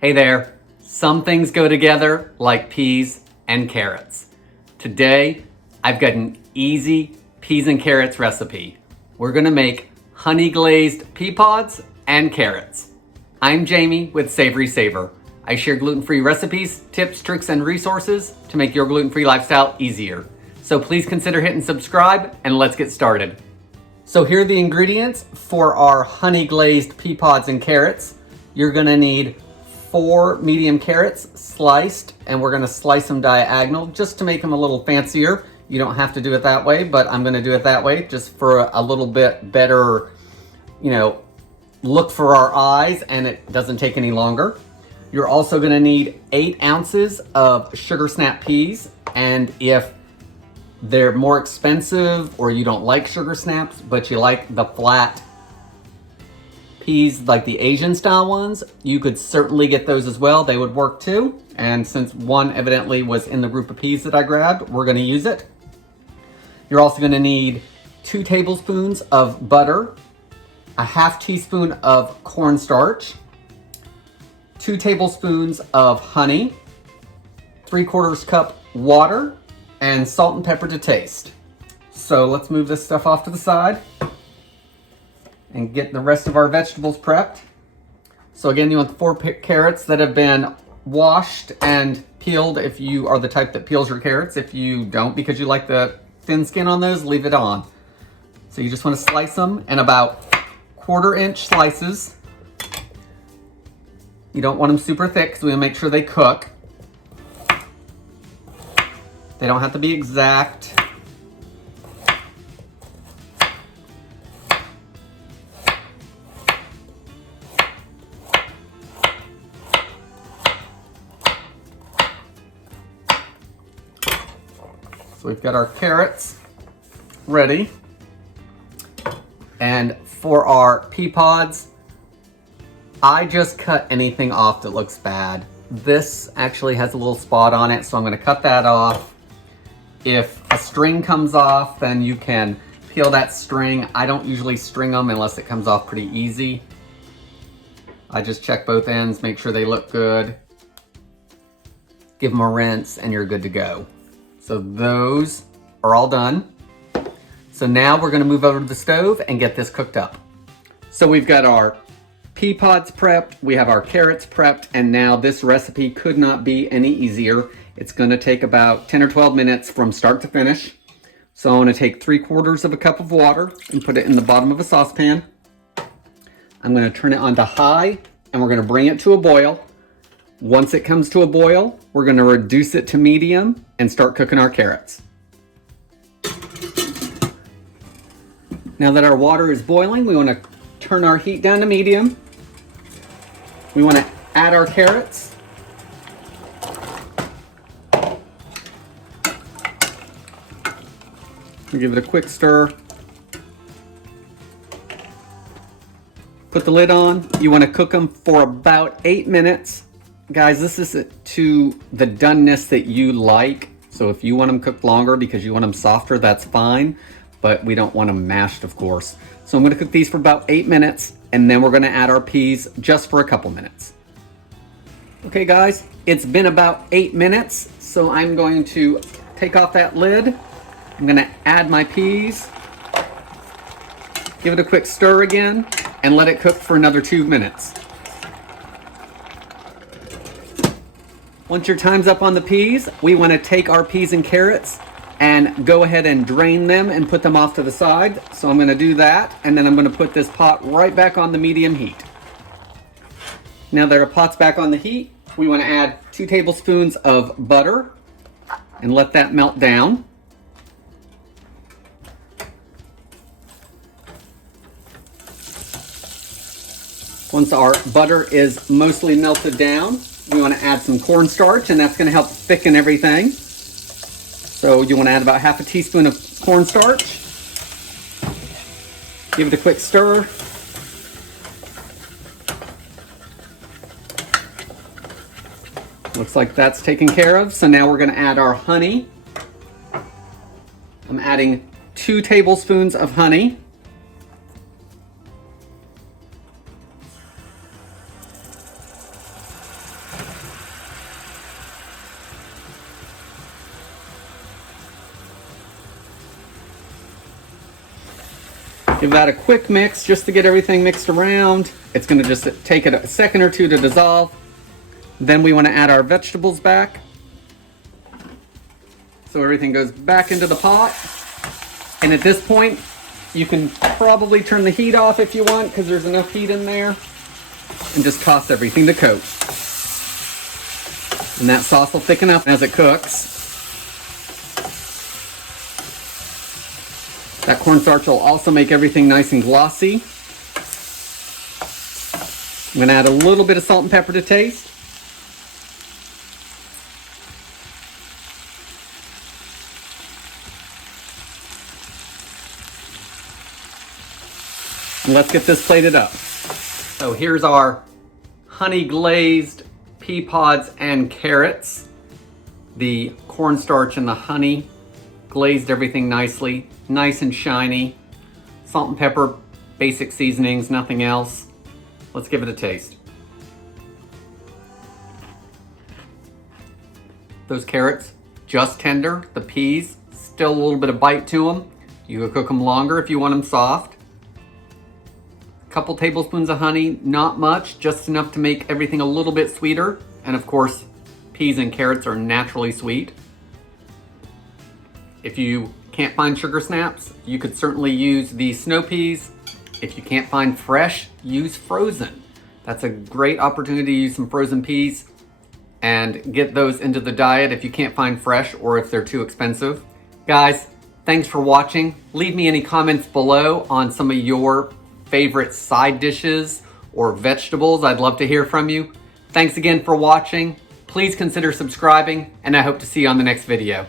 Hey there, some things go together like peas and carrots. Today, I've got an easy peas and carrots recipe. We're gonna make honey glazed pea pods and carrots. I'm Jamie with SavorySaver. I share gluten-free recipes, tips, tricks, and resources to make your gluten-free lifestyle easier. So please consider hitting subscribe and let's get started. So here are the ingredients for our honey glazed pea pods and carrots. You're gonna need 4 medium carrots sliced, and we're gonna slice them diagonal just to make them a little fancier. You don't have to do it that way, but I'm gonna do it that way just for a little bit better, look for our eyes, and it doesn't take any longer. You're also gonna need 8 ounces of sugar snap peas, and if they're more expensive or you don't like sugar snaps, but you like the flat peas like the Asian style ones, you could certainly get those as well. They would work too. And since one evidently was in the group of peas that I grabbed, we're gonna use it. You're also gonna need 2 tablespoons of butter, a half teaspoon of cornstarch, 2 tablespoons of honey, 3/4 cup water, and salt and pepper to taste. So let's move this stuff off to the side and get the rest of our vegetables prepped. So again, you want the 4 carrots that have been washed and peeled if you are the type that peels your carrots. If you don't, because you like the thin skin on those, leave it on. So you just want to slice them in about 1/4 inch slices. You don't want them super thick, so we want to make sure they cook. They don't have to be exact. So we've got our carrots ready. And for our pea pods, I just cut anything off that looks bad. This actually has a little spot on it, so I'm gonna cut that off. If a string comes off, then you can peel that string. I don't usually string them unless it comes off pretty easy. I just check both ends, make sure they look good. Give them a rinse and you're good to go. So those are all done. So now we're gonna move over to the stove and get this cooked up. So we've got our pea pods prepped, we have our carrots prepped, and now this recipe could not be any easier. It's gonna take about 10 or 12 minutes from start to finish. So I'm gonna take 3/4 of a cup of water and put it in the bottom of a saucepan. I'm gonna turn it on to high and we're gonna bring it to a boil. Once it comes to a boil, we're gonna reduce it to medium and start cooking our carrots. Now that our water is boiling, we wanna turn our heat down to medium. We wanna add our carrots. Give it a quick stir. Put the lid on. You wanna cook them for about 8 minutes. Guys, this is to the doneness that you like. So if you want them cooked longer because you want them softer, that's fine. But we don't want them mashed, of course. So I'm gonna cook these for about 8 minutes, and then we're gonna add our peas just for a couple minutes. Okay guys, it's been about 8 minutes, so I'm going to take off that lid. I'm gonna add my peas, give it a quick stir again, and let it cook for another 2 minutes. Once your time's up on the peas, we wanna take our peas and carrots and go ahead and drain them and put them off to the side. So I'm gonna do that, and then I'm gonna put this pot right back on the medium heat. Now that our pot's back on the heat, we wanna add 2 tablespoons of butter and let that melt down. Once our butter is mostly melted down, we wanna add some cornstarch, and that's gonna help thicken everything. So you want to add about half a teaspoon of cornstarch. Give it a quick stir. Looks like that's taken care of. So now we're going to add our honey. I'm adding 2 tablespoons of honey. Give that a quick mix just to get everything mixed around. It's gonna just take it a second or two to dissolve. Then we wanna add our vegetables back. So everything goes back into the pot. And at this point, you can probably turn the heat off if you want, because there's enough heat in there. And just toss everything to coat. And that sauce will thicken up as it cooks. That cornstarch will also make everything nice and glossy. I'm gonna add a little bit of salt and pepper to taste. And let's get this plated up. So here's our honey glazed pea pods and carrots. The cornstarch and the honey glazed everything nicely, nice and shiny. Salt and pepper, basic seasonings, nothing else. Let's give it a taste. Those carrots, just tender. The peas, still a little bit of bite to them. You can cook them longer if you want them soft. A couple tablespoons of honey, not much, just enough to make everything a little bit sweeter. And of course, peas and carrots are naturally sweet. If you can't find sugar snaps, you could certainly use the snow peas. If you can't find fresh, use frozen. That's a great opportunity to use some frozen peas and get those into the diet if you can't find fresh or if they're too expensive. Guys, thanks for watching. Leave me any comments below on some of your favorite side dishes or vegetables. I'd love to hear from you. Thanks again for watching. Please consider subscribing, and I hope to see you on the next video.